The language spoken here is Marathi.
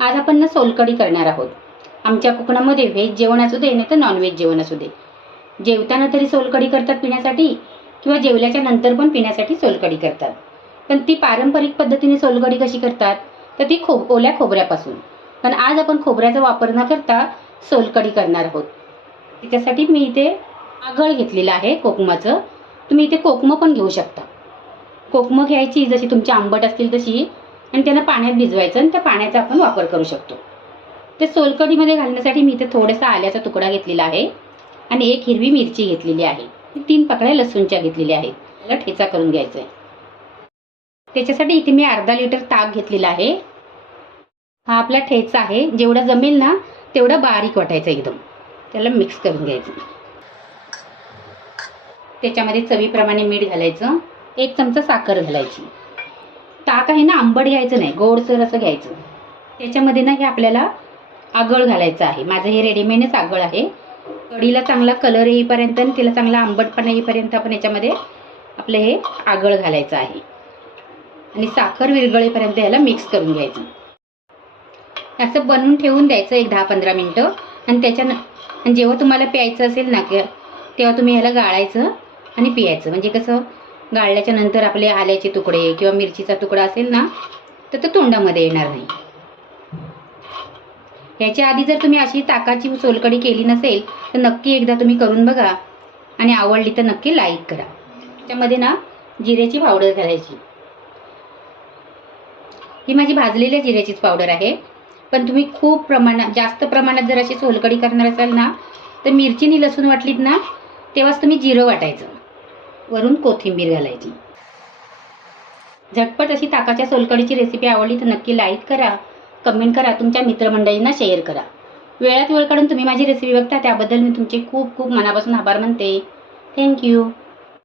आज आपण ना सोलकढी करणार आहोत. आमच्या कोकणामध्ये व्हेज जेवण असू दे नाही तर नॉनव्हेज जेवण असू दे. जेवताना तरी सोलकढी करतात पिण्यासाठी किंवा जेवल्याच्या नंतर पण पिण्यासाठी सोलकढी करतात. पण ती पारंपरिक पद्धतीने सोलकढी कशी करतात तर ती खो ओल्या खोबऱ्यापासून. पण आज आपण खोबऱ्याचा वापर न करता सोलकढी करणार आहोत. त्याच्यासाठी मी इथे आगळ घेतलेलं आहे कोकमाचं. तुम्ही इथे कोकमं पण घेऊ शकता. कोकमं घ्यायची जशी तुमची आंबट असतील तशी. आणि त्यांना पाण्यात भिजवायचं आणि त्या पाण्याचा आपण वापर करू शकतो. ते सोलकढीमध्ये घालण्यासाठी मी इथे थोडासा आल्याचा तुकडा घेतलेला आहे आणि एक हिरवी मिरची घेतलेली आहे. तीन पकड्या लसूणच्या घेतलेल्या आहेत. त्याला ठेचा करून घ्यायचा आहे. त्याच्यासाठी इथे मी अर्धा लिटर ताक घेतलेला आहे. हा आपला ठेचा आहे. जेवढा जमेल ना तेवढा बारीक वाटायचा एकदम. त्याला मिक्स करून घ्यायचं. त्याच्यामध्ये चवीप्रमाणे मीठ घालायचं. एक चमचा साखर घालायची. ताक आहे ना आंबट घ्यायचं नाही गोडसर असं घ्यायचं. त्याच्यामध्ये ना हे आपल्याला आगळ घालायचं आहे. माझं हे रेडीमेडच आगळ आहे. कढीला चांगला कलर येईपर्यंत आणि तिला चांगला आंबटपणा येईपर्यंत आपण याच्यामध्ये आपलं हे आगळ घालायचं आहे. आणि साखर विरगळेपर्यंत ह्याला मिक्स करून घ्यायचं. असं बनवून ठेवून द्यायचं एक दहा पंधरा मिनटं. आणि त्याच्यानं आणि जेव्हा तुम्हाला प्यायचं असेल ना की तेव्हा तुम्ही ह्याला गाळायचं आणि पियायचं. म्हणजे कसं गाळल्याच्या नंतर आपले आल्याचे तुकडे किंवा मिरचीचा तुकडा असेल ना तर तो तोंडामध्ये येणार नाही. याच्या आधी जर तुम्ही अशी ताकाची सोलकढी केली नसेल तर नक्की एकदा तुम्ही करून बघा आणि आवडली तर नक्की लाईक करा. त्यामध्ये ना जिऱ्याची पावडर घालायची. ही माझी भाजलेल्या जिऱ्याचीच पावडर आहे. पण तुम्ही खूप प्रमाणात जास्त प्रमाणात जर अशी सोलकढी करणार असाल ना तर मिरचीनी लसूण वाटलीत ना तेव्हाच तुम्ही जिरं वाटायचं. वरून कोथिंबीर घालायची. झटपट अशी ताकाच्या सोलकडीची रेसिपी आवडली तर नक्की लाईक करा कमेंट करा तुमच्या मित्रमंडळींना शेअर करा. वेळात वेळ काढून तुम्ही माझी रेसिपी बघता त्याबद्दल मी तुमचे खूप खूप मनापासून आभार मानते. थँक्यू